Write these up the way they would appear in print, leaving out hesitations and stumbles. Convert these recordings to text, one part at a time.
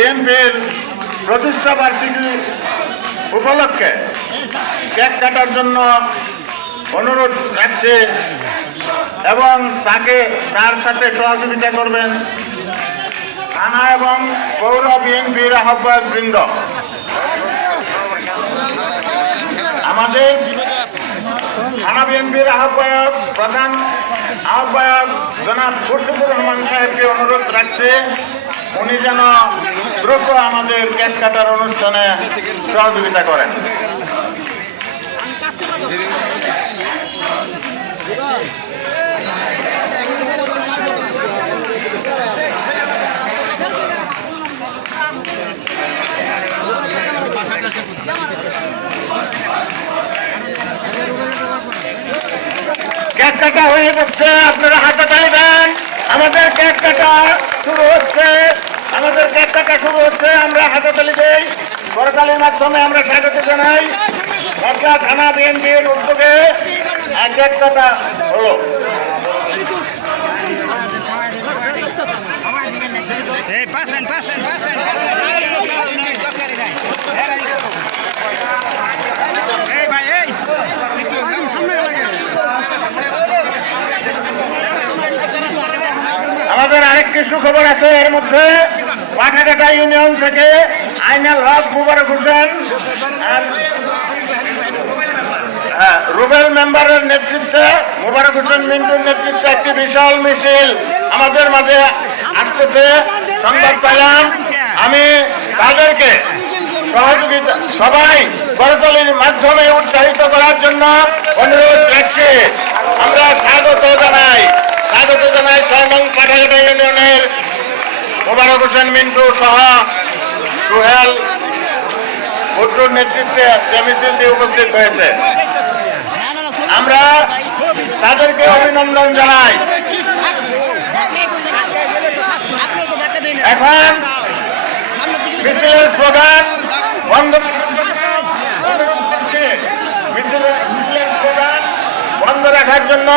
বিএনপির প্রতিষ্ঠা বার্ষিকী উপলক্ষে কেক কাটার জন্য অনুরোধ রাখছে এবং তার সাথে সহযোগিতা করবেন থানা এবং পৌর বিএনপির আহ্বায়ক বৃন্দ। আমাদের থানা বিএনপির প্রধান আহ্বায়ক জনাব খুরশিদুর রহমান সাহেবকে অনুরোধ রাখছে উনি যেন দ্রুত আমাদের কেক কাটার অনুষ্ঠানে সহযোগিতা করেন। কেক কাটা হয়ে যাচ্ছে, আপনারা হাতে তালি দেন। আমাদের কেক কাটা শুরু হচ্ছে, আমরা হাতে তালি দেই, করতালির মাধ্যমে আমরা স্বাগত জানাই। মেঘলা থানা বিএনপির উদ্যোগে কেক কাটা হলো। আমাদের আরেকটি সুখবর আছে, এর মধ্যে পাঠাঘাটা ইউনিয়ন থেকে আইনাল হক মুবারক হোসেন রুবেল মেম্বারের নেতৃত্বে, মুবারক হোসেন মিন্টুর নেতৃত্বে একটি বিশাল মিছিল আমাদের মাঝে আসতেছে সংবাদ পেলাম। আমি তাদেরকে সহযোগিতা সবাই করতালির মাধ্যমে উৎসাহিত করার জন্য অনুরোধ রাখছি। আমরা স্বাগত জানাই 6 নং পাঠাঘাটা ইউনিয়নের মুবারক হোসেন মিন্টু সহ সোহেল ভুট্টুর নেতৃত্বে যে মিছিলটি উপস্থিত হয়েছে। আমরা তাদেরকে অভিনন্দন জানাই। এখন মিছিলের স্লোগান বন্ধ রাখার জন্য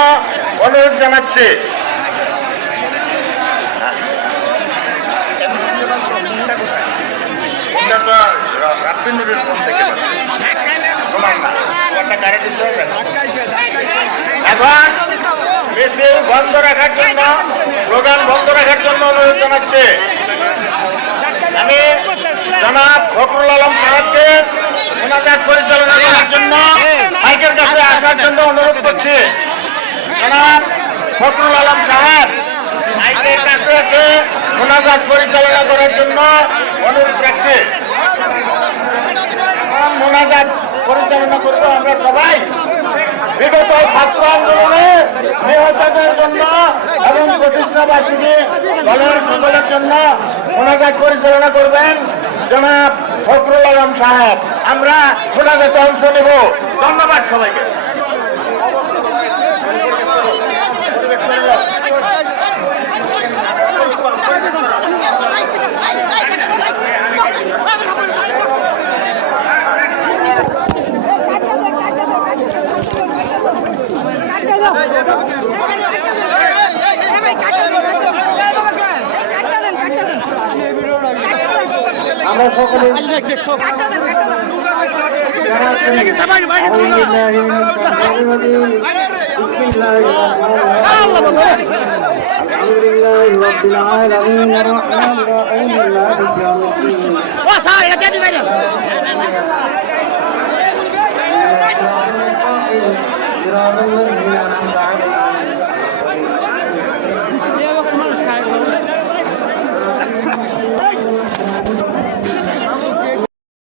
অনুরোধ জানাচ্ছি। এখন মিছিল বন্ধ রাখার জন্য, স্লোগান বন্ধ রাখার জন্য অনুরোধ জানাচ্ছি। আমি জনাব ফখরুল আলম সাহেবকে মোনাজাত পরিচালনা করার জন্য মাইকের কাছে আসার জন্য অনুরোধ করছি। জনাব ফখরুল আলম সাহেব মাইকের কাছে এসে মোনাজাত পরিচালনা করার জন্য অনুরোধ রাখছি। মোনাজাত পরিচালনা করবো আমরা সবাই। বিগত ছাত্র আন্দোলনে নিহতদের জন্য এবং প্রতিষ্ঠা বার্ষিকী দলের সকলের জন্য মোনাজাত পরিচালনা করবেন জনাব ফখরুল আলম সাহেব। আমরা মোনাজাতে অংশ নেব। ধন্যবাদ সবাইকে। আমরা সকলে